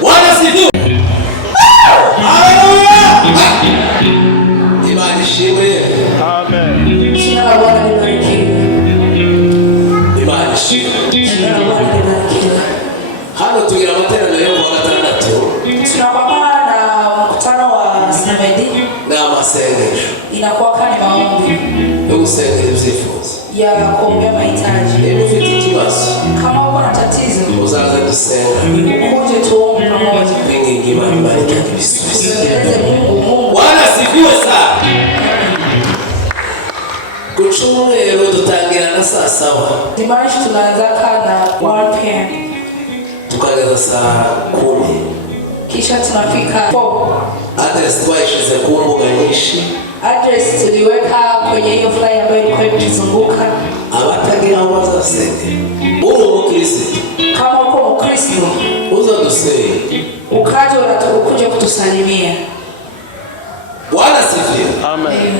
Bwana sifiwe. Haleluya. Imani shimwe. Amen. Jina la Bwana libarikiwe. Imani shimwe. Jina la Bwana libarikiwe. Hano tugira materaniro yo kuwa gatandatu. Tunapambana na mkutano wa Sinamedi na masengesho. Inakuwa kani maombi. Usengere vyifuza. Ya kuombea mahitaji. Hebu ufite ikibazo. Kama uko na tatizo, uzaza dusenga. Uje tuombe pamoja. Pengi Imani ibariki Kristo. Mungu. Bwana sifiwe sana. Kuchumero tutangira na saa 7. Dimashi tunaanza kana 1 p.m. Tukageza saa 10. Kisha tunafika 4. Address twaishize kumbuga nyinshi. Address tuliweka kwenye hiyo flyer ambayo ilikuwa ikizunguka. Abatagira aho bazasenge. Uri Mkristo. Kama uko Mkristo, uza dusenge. Ukaje unatukuja kutusalimia. Bwana sifiwe. Amen.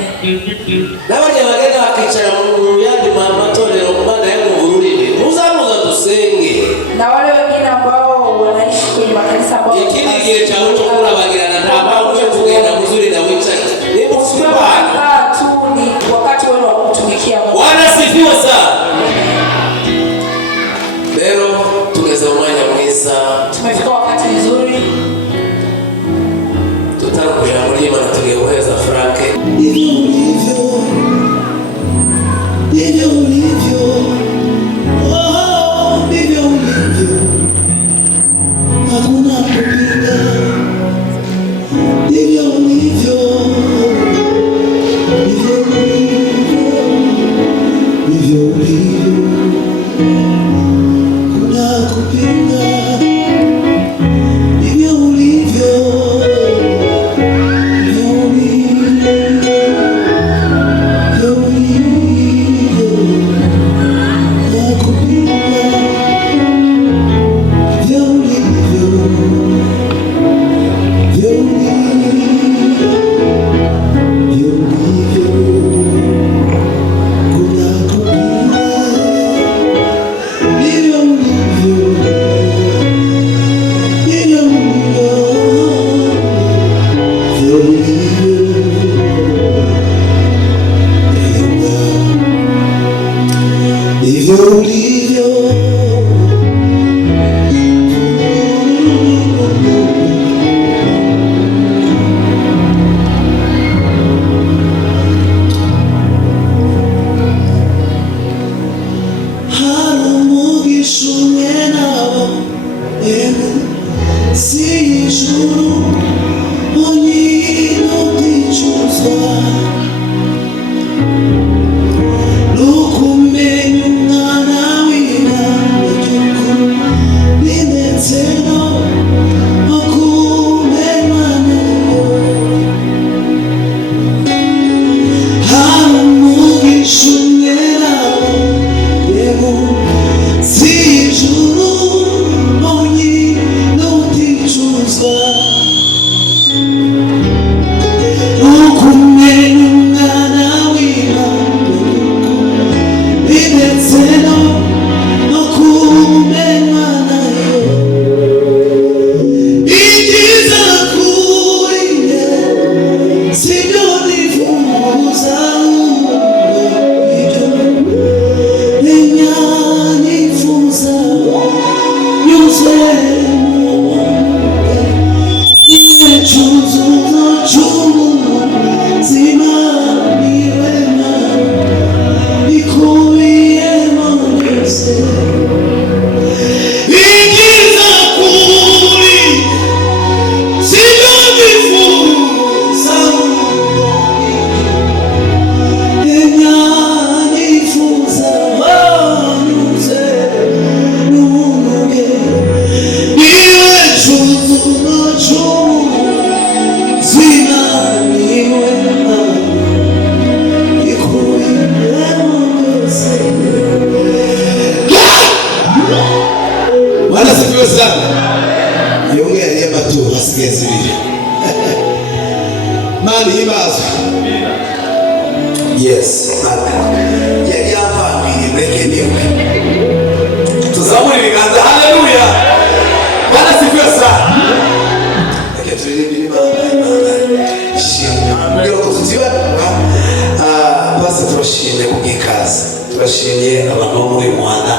Nabaje bagenda bakicara mu yandi matorero kumana ya muvururire. Muzamuza dusenge. Na wale wengine ambao wanaishi kwenye makanisa ambao ikindi gihe cyawe cyo kurabagirana nta mpamvu yo kugenda muzuri na wicaye. Ni mufibana tu ni wakati wenu wa kutumikia Mungu. Bwana sifiwe sana. Leo tugeze umwanya mwiza. Tumefika wakati mzuri. Tutakuja mlima na tugeuheza Frank. Ndivyo ulivyo. Oh, ndivyo ulivyo. Hakuna kupinga. Ndivyo ulivyo. Ndivyo ulivyo. Ndivyo ulivyo. Hakuna kupinga. Ndivyo ulivyo. Yes. Yeye hapa ni rekebika. Tuzamuni viganza. Haleluya. Bwana sifiwe sana. turirimbire Imana ishimwe kugira ngo tutibana. Basi turashimye kubw'ikaze, turashimye abantu bo muri Rwanda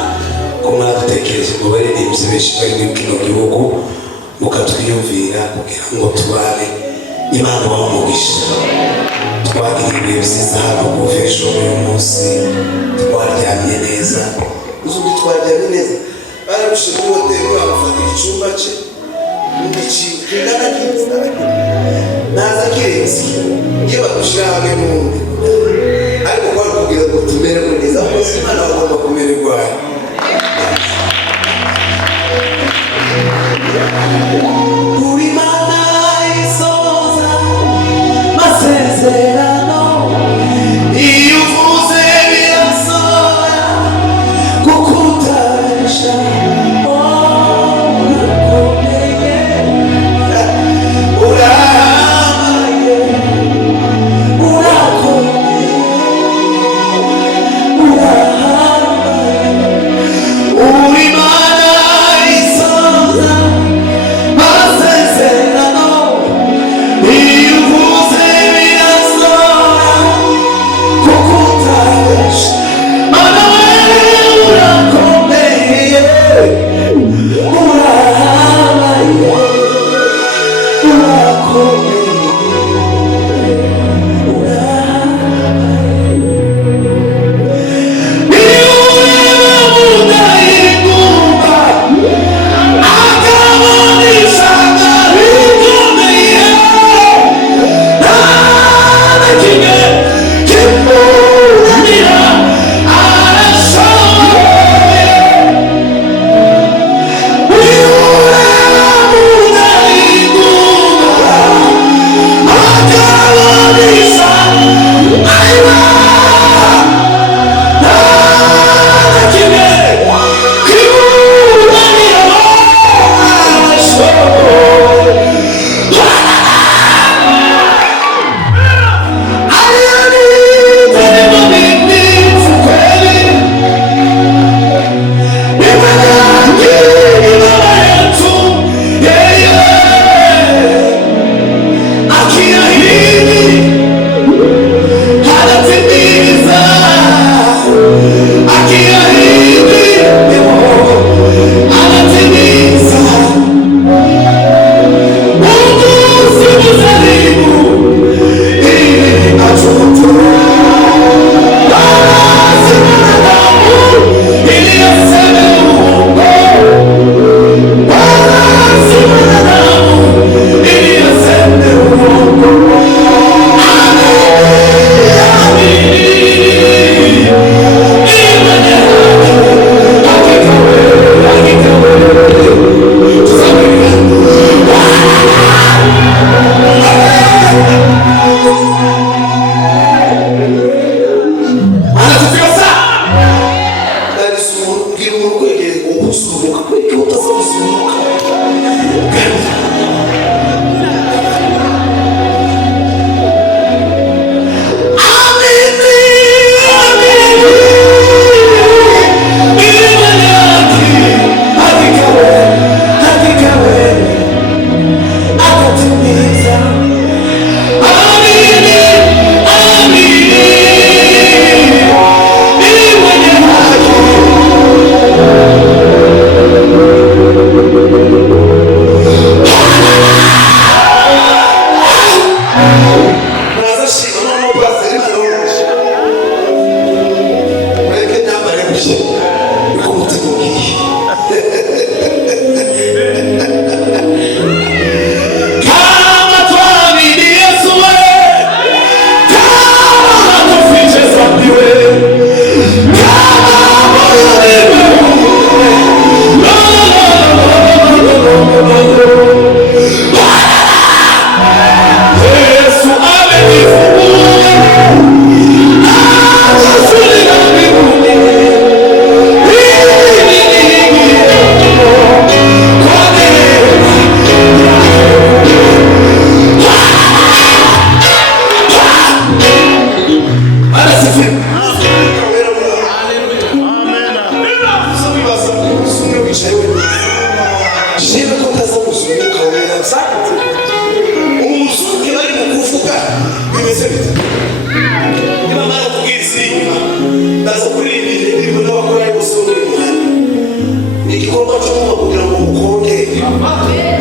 ko mwadutekereje mu baririmbyi benshi bari muri kino gihugu mukatwiyumvira kugira ngo tubane. Imana bamugisha. Twagiriye ibihe byiza hano ku fesho uyu munsi, twaryamye neza. Uzundi twaryamye neza bararushe kuri hoteli bamufatira icyumba cye naza kirenze iyo badushyira hamwe n'undi, ariko kwari kugira ngo tumererwe neza hose. Imana bagomba kumererwa. Uri Imana isoza masezerano, iyo uvuze birasohora kuko utabesha.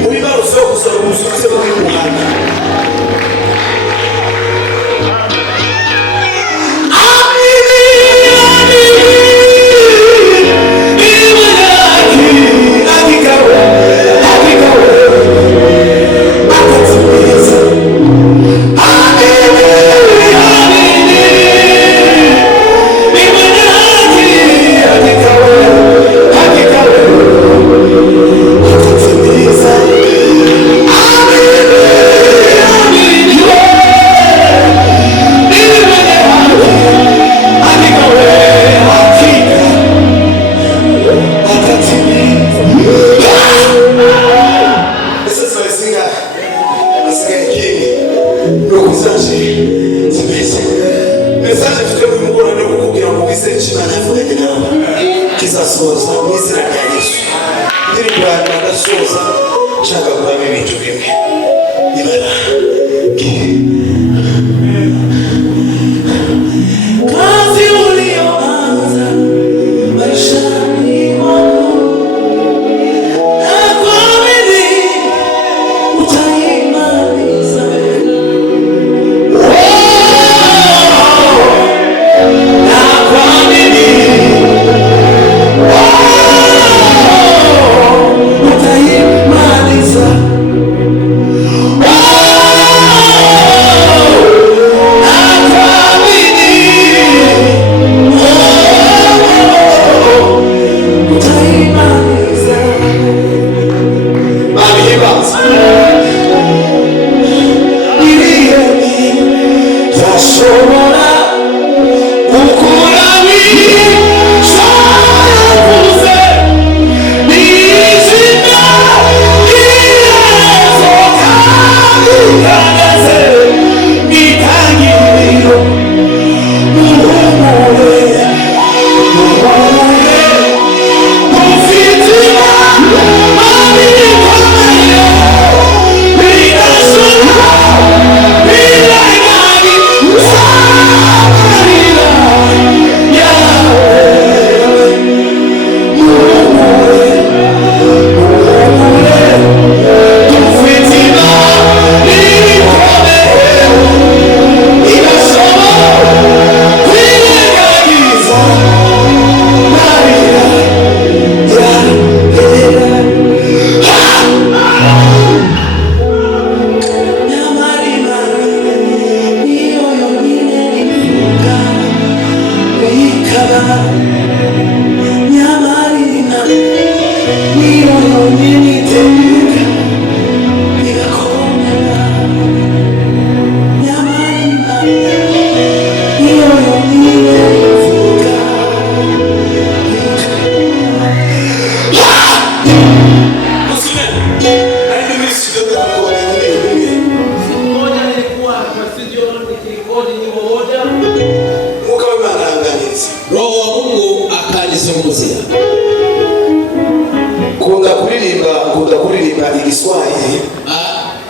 Mubibaruso kusaba umusubize muri muhanda.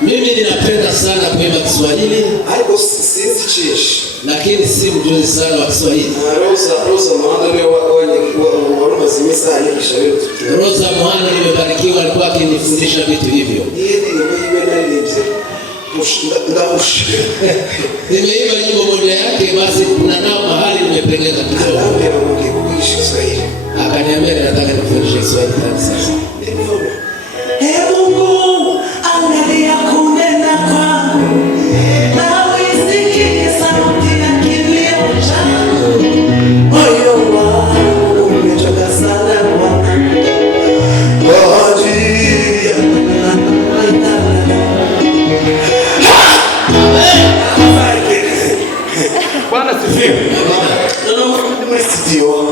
Mimi ninapenda sana kuimba Kiswahili. Haiko sisi chish. Lakini si mjuzi sana wa Kiswahili. Rosa Muhando ni wanamazimisa alikishauri. Rosa Muhando nimebarikiwa alikuwa akinifundisha vitu hivyo. Nimeimba nyimbo moja yake basi kuna nao mahali nimependeza kidogo. Akaniambia nataka nifundishe Kiswahili sasa. Mungu angalia kunena kwangu na uisikie sauti ya kilio changu. Moyo wangu umechoka sana Bwana sifiwe.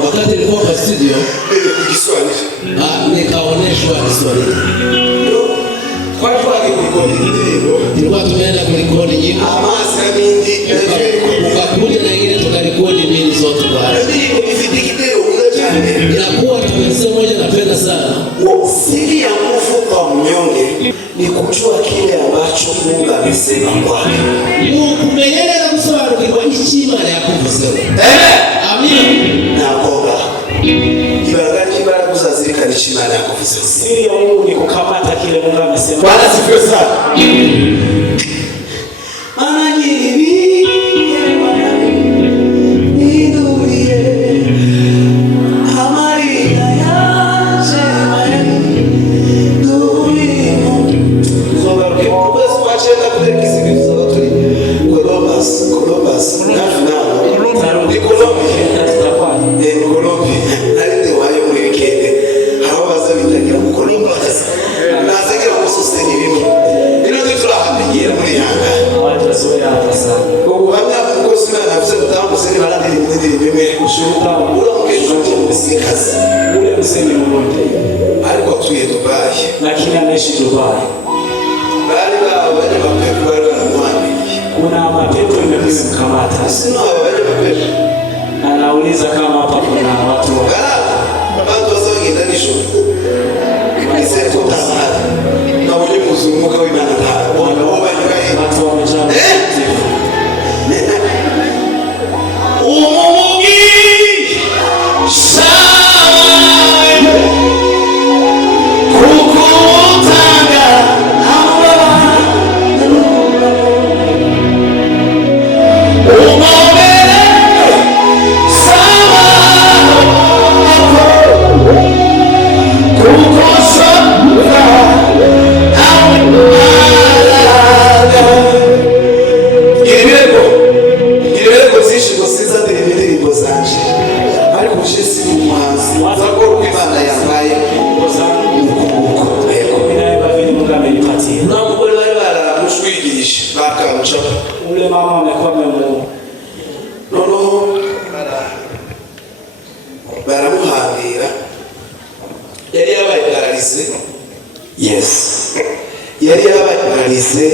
Wakati nilikuwa kwa studio nikaoneshwa Kiswahili. Tulikuwa tumeenda kurekodi nyimbo. Ukakuja na ingine tukarekodi mbili zote kwa inakuwa tumesema moja napenda sana. Siri ya nguvu kwa mnyonge ni kujua kile ambacho Mungu amesema kwake. Kumenyeleza kusobanukirwa ichimana yakuvuzeho. Amen. Na boga ibanga ry'ibara kuzazirikana Imana yakuvuze. Siri ya Mungu ni kukamata kile Mungu amesema. Bwana sifiwe sana. Ana nyingi nidurie amarina yaje durimo zogaruke kubese kwachenda kule kisibizo zote Columbus nafuna ni Colombia nalinde wayo muri weekend aho baza bitangira mu Columbus nazagira umusosteni bimwe ino turahambigira muri yanga Wazoea hata sana. ubu bamwe abakozi banavuze gutambutse barandira imwe bimwe Ushuhuda uramukesha umusikazi ule msemi mmoja. ariko tuye Dubai Lakini anaishi Dubai. bali bajya mapepo bali banamwambiye Kuna mapepo imemkamata. sino bajya mapepo Anauliza kama hapa kuna watu wa abantu bazogenda nijoro ese tutazana na uri muzunguka w'Imana ntabona bo bari watu wamejaa. umugi sawe kukutanga umobere sawa kukosoka Ireko zishigo siza ndirimbo zanje ariko ujesi umuhanzi wazako kw'Imana yambaye ukubuko yego Inaiba vile Mungu amenipatia. na mugore bari baramushwigisha bakamuca Ule mama amekuwa memo. noneho baramuhambira yari yabaye paralize yari yabaye paralize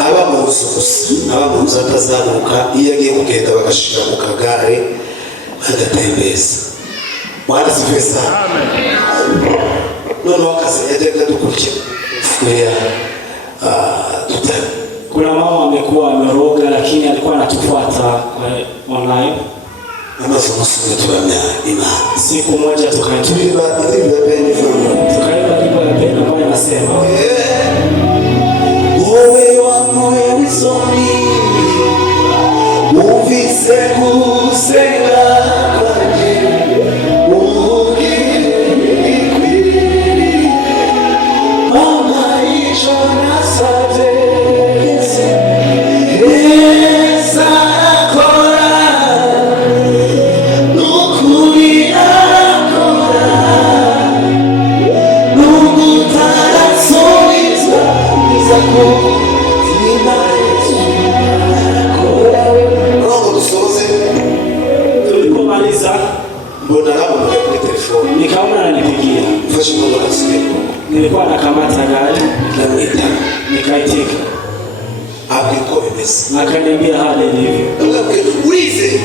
aba mu nzu gusa aba mu nzu atazamuka iyo agiye kugenda bagashira mu kagare bagatembeza Bwana sifiwe sana. Noneho akazi yajyaga dukurikira Kuna mama amekuwa ameroga lakini alikuwa anatufuata online. amasomo turamya Imana. Siku moja tukaimba Tuliba nyimbo ya pendo ambayo inasema wowe wankuye wisoni uvise gusenga kwanjye ugirikwiriye mama ico nasavye Yesu arakora nukuri arakora nugutarasubizwa izako tulipomaliza mbona namuye kuri telefone nikaona ananipigia. mfashe mwana asiku Nilikuwa nakamata gari namwita nikaitika. abiko bimeze Akaniambia hali ilivyo. urize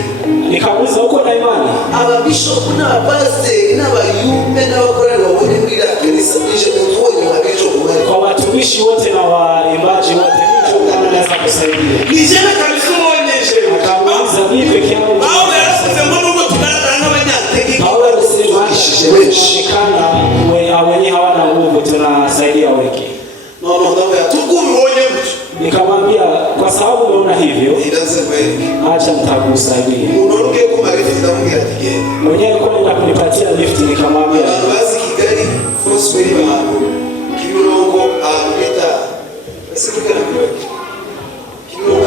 Nikamuuliza uko na imani? ababishopu n'abapasiteri n'abayumbe n'abakorani babonye muri iriya kanisa bije mutubonye mwabico kumwe Kwa watumishi wote na waimbaji wote mtu kama anaweza kusaidia. nijana kabisa uonyeshe Akamuuliza mimi peke yangu. aho yaravuze ngo nubwo tugaragara nk'abanyategeko Paulo alisema inaonekana wenye hawana nguvu tunasaidia wengi. noneho ndavuga tukuru ubonye gutyo Nikamwambia kwa sababu umeona hivyo iraze kweli acha nitakusaidia. umuntu ugiye kumarifite ndamubwira ati genda Mwenyewe alikuwa anakunipatia lift nikamwambia abantu bazi Kigali Fosfori bahantu Kirongo ahita ese kugana Kirongo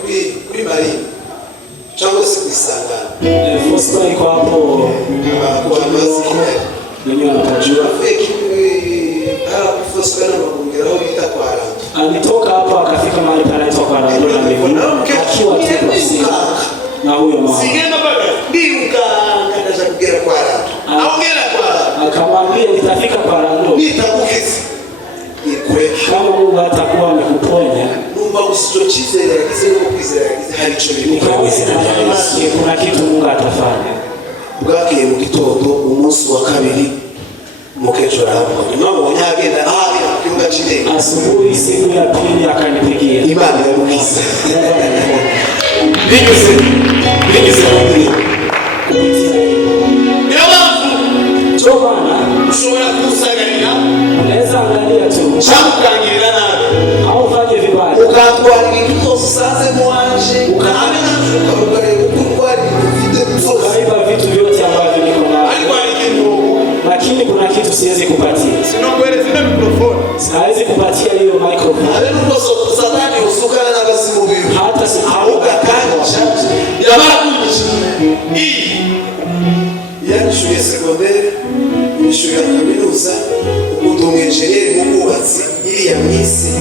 kuri Mari cyangwa se kwisangana Fosco iko hapo kwa bazi Kigali wenyewe wanapajua. fake Fosfori na makongera hita kwa Rando Alitoka hapo akafika mahali panaitwa kwa Rando na mimi akiwa tu na huyo mama. sigenda baba ndiuka kataza kugera kwa Rando aongera kwa Akamwambia nitafika kwa Rando nitakukezi ikureke kama Mungu hatakuwa amekuponya. numva usichochizera yagize no kwizera yagize hari ico Nikamuuliza kuna kitu Mungu atafanya. bwakiye mu gitondo umunsi wa kabiri mukecuru aravuga mwabonye agenda ahari kibuga cy'indege Asubuhi siku ya pili akanipigia. Imana yamukiza Mungu ameniponya. binyuze muri ushobora kusagarira unaweza angalia tu cyangukangirira nabi au ufanye vibaya ukatwara ibintu byose usanze mu wanje ukamenya ukareba uko urwari ufite byose ukaiba vitu vyote ambavyo niko navyo, ariko hari ikintu lakini kuna kitu siwezi kupatia. sinokueleza ile mikrofoni Siwezi kupatia hiyo microphone. ale nuko satani usukana na basimu bibi Hata auga kanja yabakunji yani shule secondaire ishuri ya kaminuza utumwenjeniyeri mu bwubatsi iri ya misi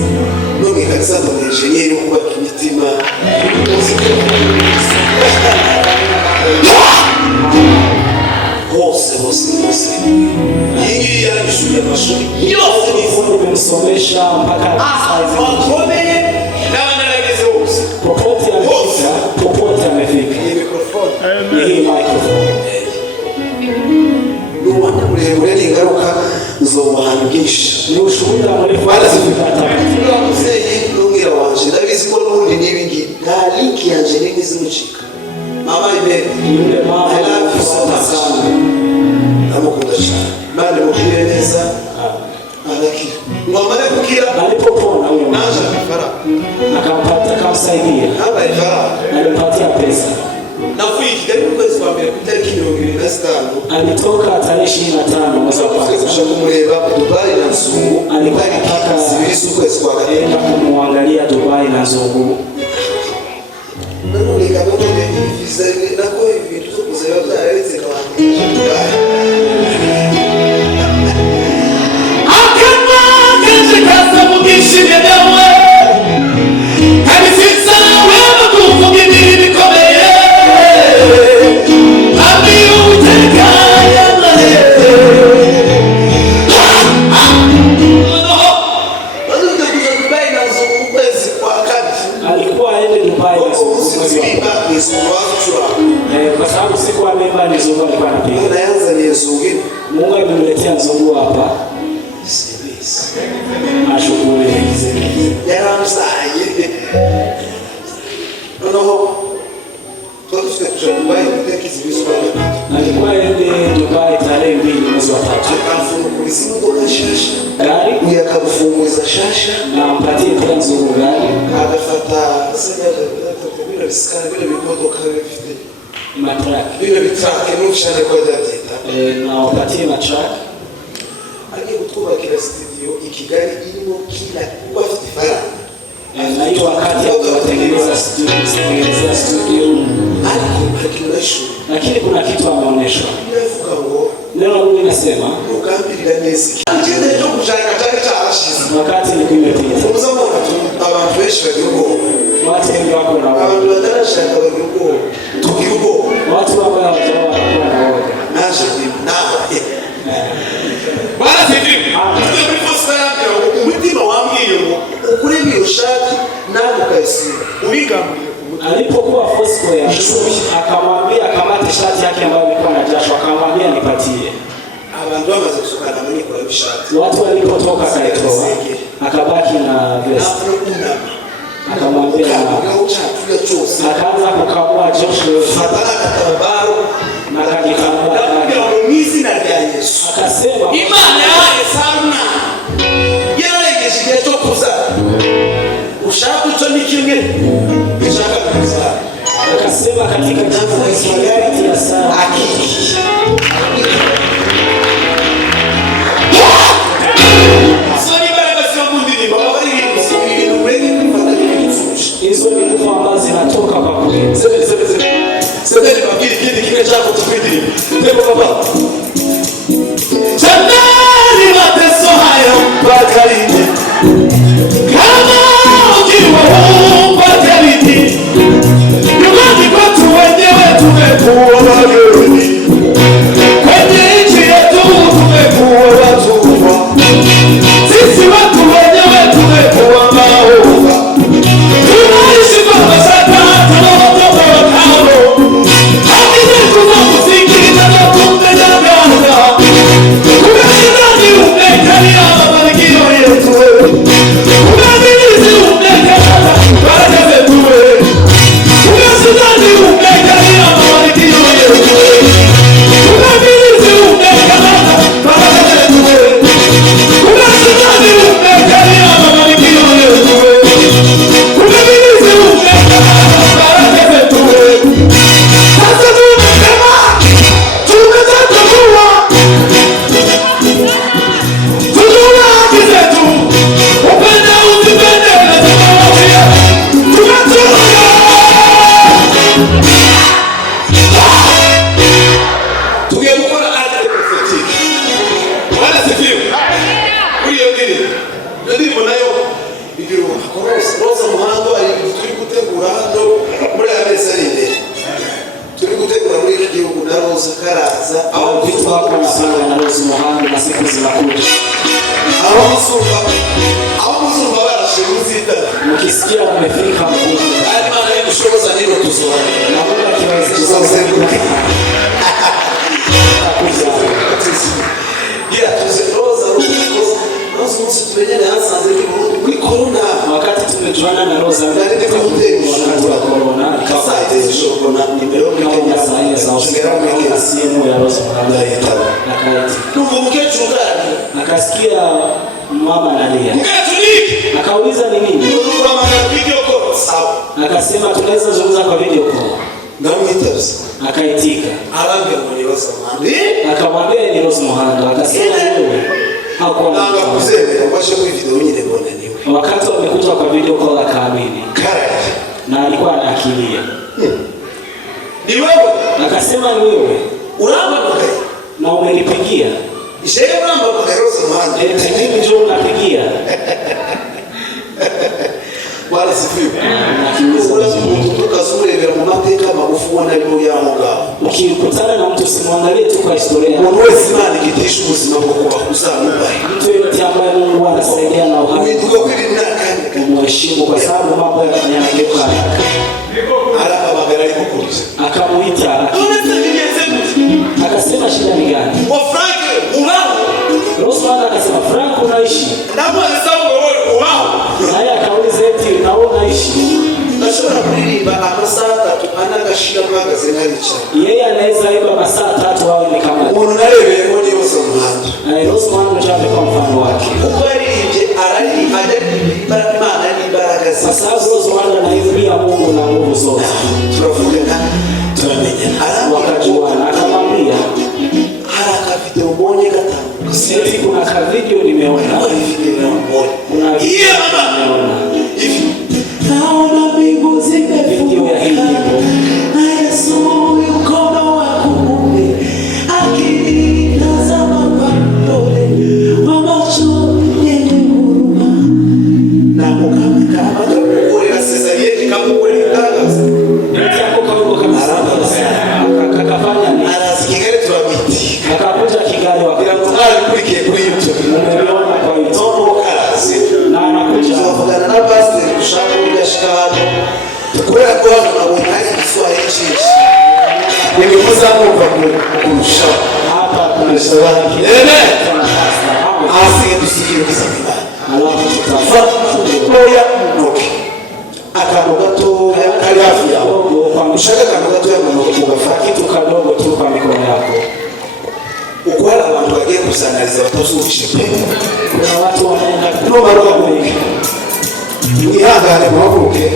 no mu ikanisa n'umwenjeniyeri wo kubaka imitima hose iyi yani ishuri y'amashuri yose nimesomesha mpaka wakomeye n'abanarageze hose popote amefika. iyi mikrofoni Hii microphone n'ubuhamya burebure n'ingaruka z'ubuhamya bwinshi ni ushuhuda mrefu niba muzeyi n'umwira wanje ndabizi ko n'ubundi n'ibi ngibi nta linki yanje n'imwe zimucika mama imbere yule mama sana namukunda cyane mani mubwire neza arakira mwamare kukira alipopona huyo naje akafara akamsaidia habaye fara alimpatia pesa. navuye Kigali mu kwezi kwa mbere ku itariki 25 alitoka tarehe 25 mwezi wa kwanza kuja kumureba Dubai na Nzungu alikuwa anataka ukwezi kwa kwenda kumwangalia Dubai na Nzungu. none kabone visa nako ibintu byo kuzeba byaretse kabanje Dubai akama kaje kasa mugishimye dawe kandi sisa wewe kuvuga ibintu bikomeye abi uteka yamale bazuka kuja Dubai na Nzungu kwezi kwa kati Alikuwa aende Dubai na Nzungu kwa sababu siku amemba ni Nzungu alikuwa anapiga. Unaanza ni Nzungu. Mungu amemletea Nzungu hapa. Ashukuru. Yaramsaye. Noneho twafite kuja Dubai kutekereza ibisubira. Alikuwa aende Dubai tarehe 2 mwezi wa 3. Akamfunguliza imodoka shasha. Gari akamufunguliza shasha na mpatie pia Nzungu gari. Agafata bila bisikari bila imodoka bifite Matrak. Bila bitrake n'ushaka kwa data. Na wapatie matrak. Agiye kutwubakira studio i Kigali irimo kila kwa fara. Na hiyo wakati akatengeneza studio Alikuwa lakini kuna kitu ameonyesha. Inavuga ngo Neno la Mungu linasema ukambirira neza. Kigende cyo kushaka cyari cyarashize. wakati ni kumepita. Uzamona abantu benshi bagirugo. Watu wengi wako na Abantu batarashaka bagirugo. Tugirugo. watu ambao hawajaoa wanakuwa na woga. Naje nawe. bwana sifiwe Ndio bifosa yake umutima wambwiye ngo ukuri biyo shati nabo kaisi. Ubigamuriye Alipokuwa Fosco ya akamwambia kamate shati yake ambayo ilikuwa na jasho, akamwambia nipatie. abantu bamaze gusukana muri kwa bishati. Watu walipotoka akaitoa, akabaki na vest. Akamwambia akaanza kukamua Joshua na akajikamua. Akasema Imana yawe sana yarayegeje igihe cyo kuza ushaka uco ni kimwe ushaka kuza akasema katika jambo la Israeli ya sana hizo ni nguvu ambazo zinatoka kwa kulinzi. Sasa ni babiri kile kile chako tupidi. Tembo baba. Chanari mateso hayo mpaka lini? Kama ukiwa mpaka lini? Nyumbani kwetu wenyewe tumekuwa wageni, kwenye nchi yetu tumekuwa watumwa, sisi watu wenyewe tumekuwa maovu, tunaishi kwa mashaka, tunaogopa wakao, haki zetu za kusikiliza na kumtenda tujue haki zetu, upende usipende tunawaambia tumetulia. Tuge gukora arte prophetique. Bwana sifiwe. Uriyo ndiri munayo ibiro Roza Muhando ari turi gutegura hano muri amezi ari imbere. Turi gutegura muri iki gihugu na Roza Karaza Aho vitu hapa nasanga na Roza Muhando na siku zinakuja. Aho muzumva barashimuzita. Mkisikia umefika mkuu. Ari maana ni kushoboza nino tuzoana. Na Mungu akiweza tuzazenguka. Gira tuze Roza Roza tumenyana hasanze kuri corona. Wakati tumejuana na Roza ndani kwa hoteli wakati wa corona kasa hizi shokona nimero kama saa za usiku na simu ya Roza Muhando akaiti. Numuke chungani. Akasikia mama analia. Akauliza ni nini? Akasema tunaweza zungumza kwa video call. Akaitika. Akamwambia ni Roza Muhando. Akasema wewe hakuwa wakati wamekuja kwa video call akaamini. Na alikuwa anakilia. Ni wewe? Akasema ni wewe. Na umenipigia. Roza Muhando. Mimi ndio unapigia. Wala sifiwe. Tukazurebera mu mateka magufu wana limo yamuga. Ukikutana na mtu simwangalie tu kwa historia. Mwezi mali kitisho ubuzima bwo kuba kuzamuba. Mtu yote ambaye Mungu anasaidia na uhai. Kumheshimu kwa sababu mambo yanageuka haraka. Haraka magari alikukuliza. Akamuita. Akasema shida ni gani? Wa Frank, unao? Roza Muhando akasema Frank unaishi. Napo anasema wewe unao. Naye akauliza eti unaishi. Nashobora kuririmba amasaha 3 anagashira magaze narica. Yeye anaweza imba masaa 3 au ni kama. Umuntu narebeye ngo ni Roza Muhando. Na Roza Muhando ndio kwa mfano wake. Uko aririmbye ajaririmba Imana n'imbaraga ze. Sasa Roza Muhando anaimbia Mungu na nguvu zote. Turavugana turamenyana. Wakajuana akamwambia haraka video mbonye gatanu. Sisi kuna ka video nimeona. Kuna video nimeona. Hivi naona mbingu zimefunguka. Na Yesu mkono wa kuume akinitazama kwa upole wa macho yenye huruma. na kukamka kukorera Cesarienne kamukorera tangaza. Nitako kaungo kabisa. Akakafanya ni Kigali turabiti. akakuja Kigali Bila mtari kurikiye kuri YouTube. Umeona kwa YouTube. Tomo karazi. Na anakuja Tuzavugana na pastor kushaka ugashika hano. Tukorera kwa hano na bunari Kiswahili chichi. Nimekuza kumva kurusha. hapa kuna Sawa. Amen. Asige tusikie kisima. alafu tutafuata Oya mnoke. Akamuga to kali afya. Ushaka kamuga to mnoke ugafaki kitu kadogo tu kwa mikono yako. ukwala abantu bagiye kusanaliza batazubishe pe. Kuna watu wanaenda No maruka kubi. Ihangane muhaguruke.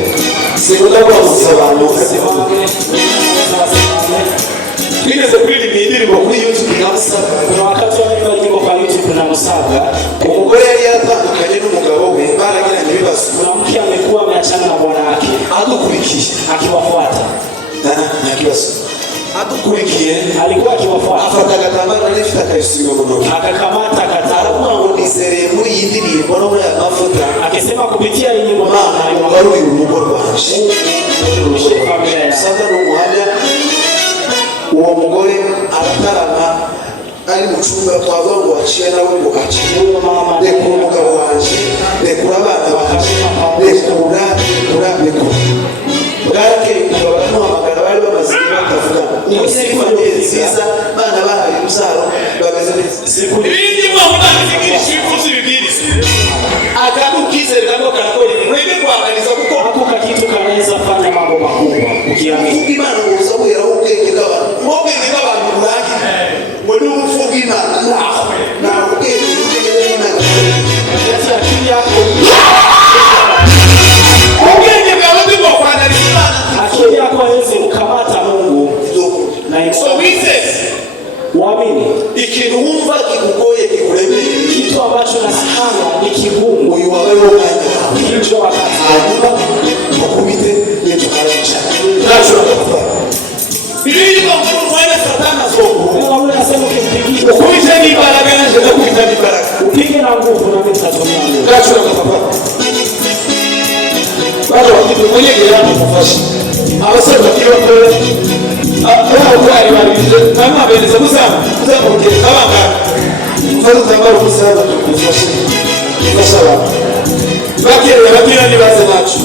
Sekonda kwa musabano simame. twigeze kuririmba indirimbo kuri YouTube namusaba. Kuna wakati wanaimba nyimbo kwa YouTube na Musaga. Umugore yari yatandukanye n'umugabo we baragiranye ibibazo. Kuna mke amekuwa ameachana na bwana wake Adukurikiye akiwafuata. nta kibazo. Adukurikiye Alikuwa akiwafuata. afata agatambaro n'ifite akayisiga mu ntoki. Akakamata Aravuga katara. ngo nizereye muri iyi ndirimbo no muri aya mavuta. Akisema kupitia hii nyimbo Mana ugaruye urugo rwanje. familia ya Usanga n'umuhamya uwo mugore aratarama ari mu cyumba twavuga ngo aciye nawe ngo aciye. Rekura umugabo wanje, rekura abana banje, rekura. Bwake umugabo aramuhamagara bari bamaze batavuga. Ubu sifa nziza bana bahaye umusaro bameze neza. Ibindi mwavuga ntizigirisha ibifuzo bibwiriza. Akadukizere nako karakora mwebwe kwangaliza kuko hapo kakitu kanaweza fanya mambo makubwa ukiamini. uvuga Imana ngo uzabuyeraho ubwenge bw'abantu. Ubwenge bw'abantu burangi. Ngo ni uvuga Imana naho. Naho ubwenge bw'Imana. Kazi akili yako. Ubwenge bwawe bwo kwandaliza Imana. Akili yako haiwezi kukamata Mungu na So we say uamini. ikintu wumva kikugoye kikuremeye. Kitu ambacho nasikia ni kigumu. Uyu wabaye umwanya wawe. Ndio wakati. Hanyuma ukubite n'icyo karaca. Ndashobora kuvuga. Bibiri kwa mfano Satana zoko. Mungu anasema ukimpigia Ukubite n'imbaraga naje ndakubita n'imbaraga. upige na nguvu na mtatumia. Ndashobora kuvuga. Bado wakitu mwenye gari mufasha. Abasore bakiwa kure. Abakwari barize. Mama beneza musama. Uzamugire abanga. Mfano tambaro musama tukufasha. Mufasha baba. Bakere bakira nibaze nacu.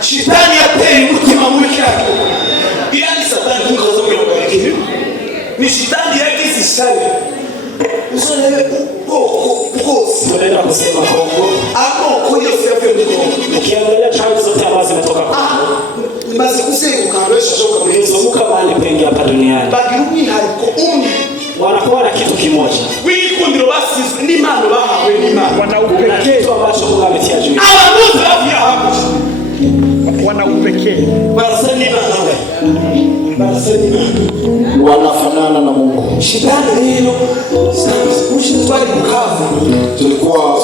Shitani yateye umutima mubi cyane. Yani Satani ntukaza kwirogarika. Ni shitani yagize ishyari. Uzonebe bwose. Tunaenda kusema Kongo. Amoko yose yavuye muri Kongo. Ukiangalia chanzo zote ambazo zimetoka Kongo. Maze kuzenguka ahantu shoka muri Zunguka mahali pengi hapa duniani. Bagira umwihariko umwe. Wanakuwa na kitu kimoja. Wikundiro basizwe n'Imana bahawe n'Imana. Na kitu ambacho Mungu ametia juu. Abantu bafia hapo. Wana upekee. Barasani Imana. Wanafanana na Mungu. Shetani hilo. Ushinzwali Bukavu. Tulikuwa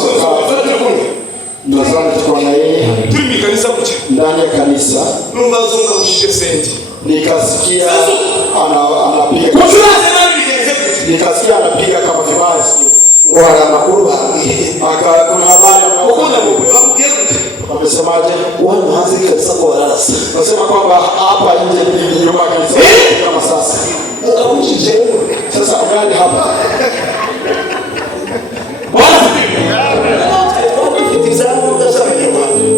nadhani tulikuwa na yeye tuli kanisa kucha ndani ya kanisa. Numba zonga ushije senti. Nikasikia anapiga. Nikasikia anapiga kama vibaya sio. Wala makuru kuna habari wamesemaje? Wana hazi kanisa kwa darasa. Nasema kwamba hapa nje ni nyumba kanisa kama sasa. Ukaushije. Sasa gani hapa?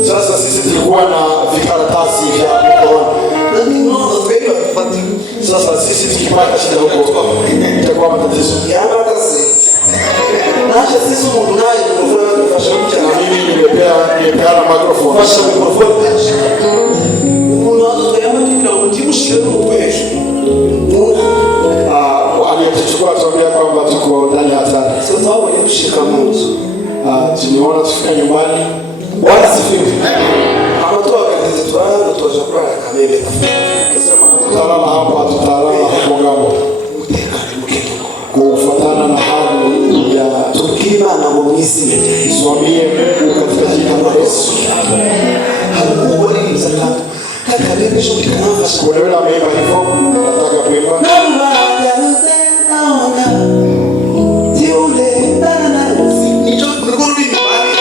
Sasa sisi tulikuwa na vikaratasi vya corona. Sasa sisi tukipata shida huko itakuwa matatizo. Nasha sisi Mungu naye tunafanya kufashauri na mimi nimepeana microphone. Fasha microphone. Mungu anataka kumjibushia ukweli. Aliyechukua tuambia kwamba tuko ndani ya hatari. Sasa wao wanashika mwanzo. Tumeona tufika nyumbani. Bwana sifiwe. Amatoa kazi tuana tuachakua kameme. Sema tutalala hapa, tutalala hapo ngambo. Kufuatana na hali ya tukima na mwisi swamie Mungu katika jina la Yesu. Hakuwa ni mzakatu. Kaka leo shughuli kanafasha. Kwa yule ameimba hivyo, nataka kuimba. Namba ya naona. Tiule na nicho ngorudi nyumbani.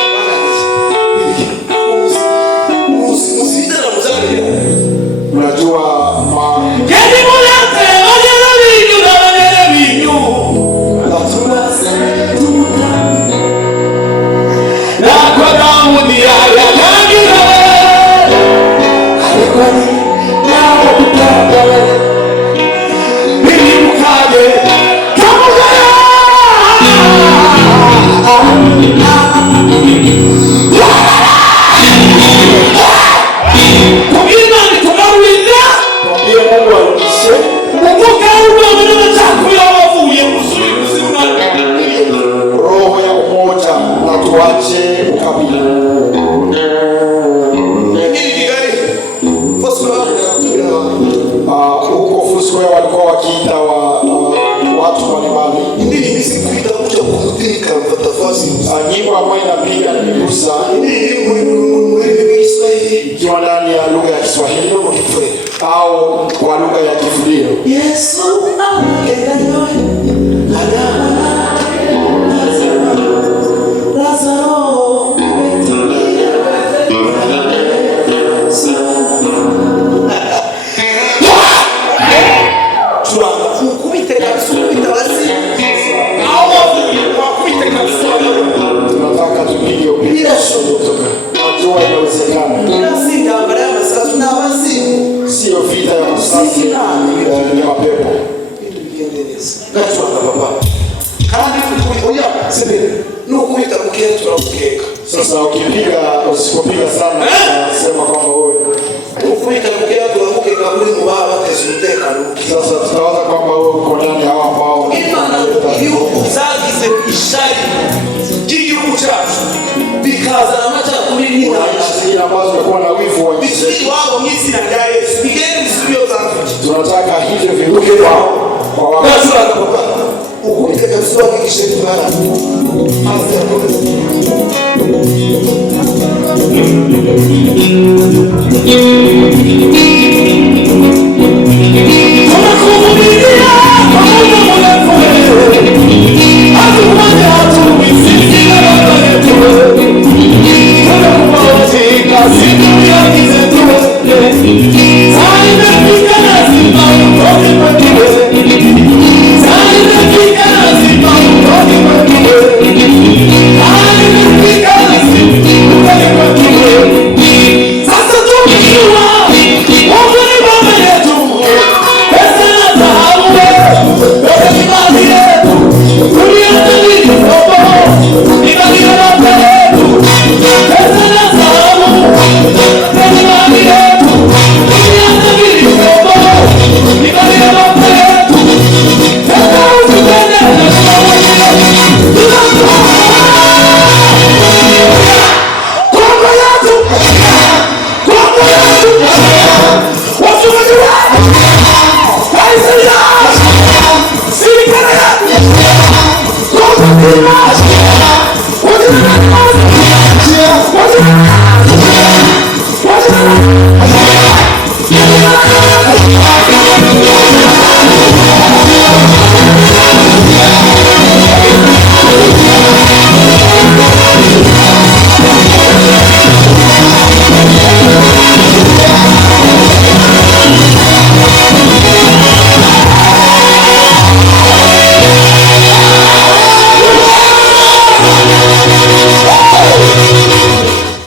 Musida na mzali. nyimbo ambayo inapiga nigusa ikiwa ndani ya lugha ya Kiswahili au kwa lugha ya Kifulio. Yesu sio vita ya kusasi ni mapepo. Sasa ukipiga usipopiga sana sema kwamba wewe sasa tutawaza kwamba wewe uko ndani ya hao ambao tunataka hivyo viruke kwa wakati ukupita kabisa wakikishetu bana Sasa tumejua